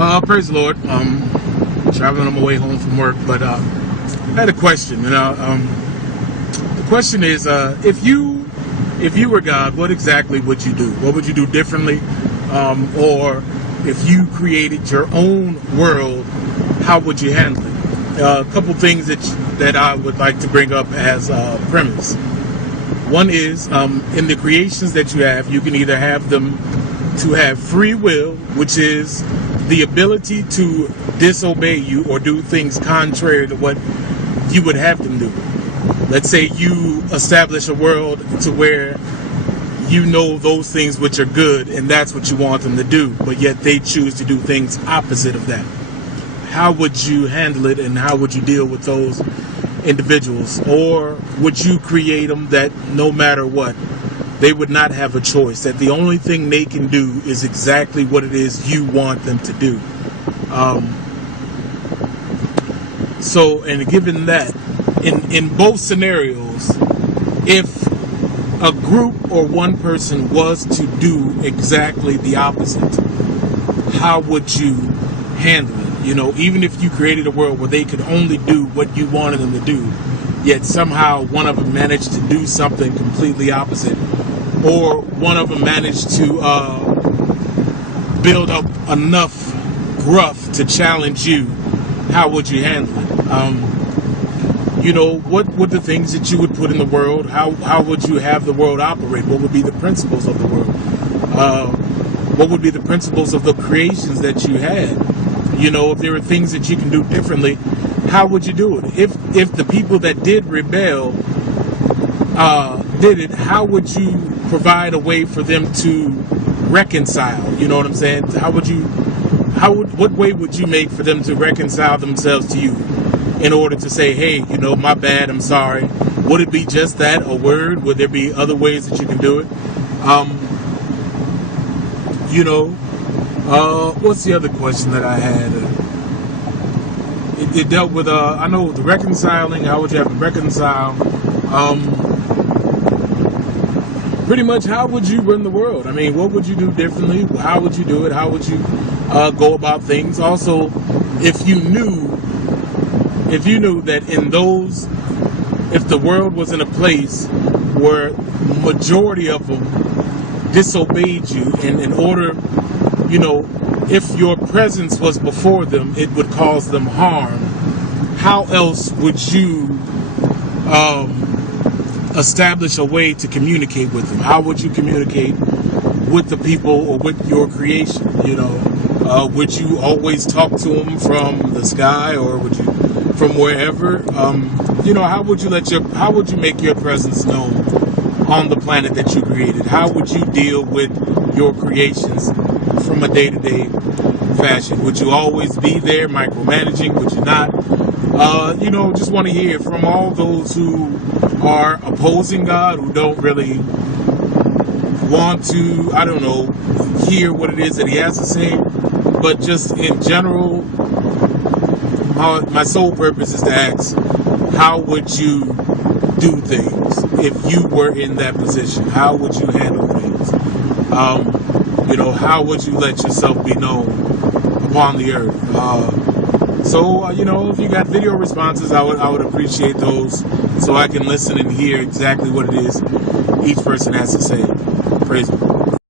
Praise the Lord. Traveling on my way home from work, but I had a question. The question is, if you were God, what exactly would you do? What would you do differently? Or if you created your own world, how would you handle it? A couple things that I would like to bring up as a premise. One is, in the creations that you have, you can either have them to have free will, which is the ability to disobey you or do things contrary to what you would have them do. Let's say you establish a world to where you know those things which are good and that's what you want them to do, but yet they choose to do things opposite of that. How would you handle it, and how would you deal with those individuals? Or would you create them that no matter what, they would not have a choice, that the only thing they can do is exactly what it is you want them to do? And given that, in both scenarios, if a group or one person was to do exactly the opposite, how would you handle it? Even if you created a world where they could only do what you wanted them to do, yet somehow one of them managed to do something completely opposite, or one of them managed to build up enough gruff to challenge you, how would you handle it? What would the things that you would put in the world, how would you have the world operate? What would be the principles of the world? What would be the principles of the creations that you had? If there were things that you can do differently, how would you do it? If the people that did rebel did it, how would you provide a way for them to reconcile? You know what I'm saying? What way would you make for them to reconcile themselves to you in order to say, hey, my bad, I'm sorry? Would it be just that, a word? Would there be other ways that you can do it? What's the other question that I had? It dealt with, I know the reconciling. How would you have to reconcile? Pretty much, how would you run the world? I mean, what would you do differently? How would you do it? How would you go about things? Also, if you knew that if the world was in a place where majority of them disobeyed you, and in order, if your presence was before them, it would cause them harm, how else would you establish a way to communicate with them? How would you communicate with the people or with your creation? Would you always talk to them from the sky, or would you from wherever? How would you make your presence known on the planet that you created? How would you deal with your creations from a day-to-day fashion? Would you always be there micromanaging? Would you not? Just want to hear from all those who are opposing God, who don't really want to, hear what it is that he has to say, but just in general, my sole purpose is to ask, how would you do things if you were in that position? How would you handle things? How would you let yourself be known upon the earth? If you got video responses, I would appreciate those, so I can listen and hear exactly what it is each person has to say. Praise God.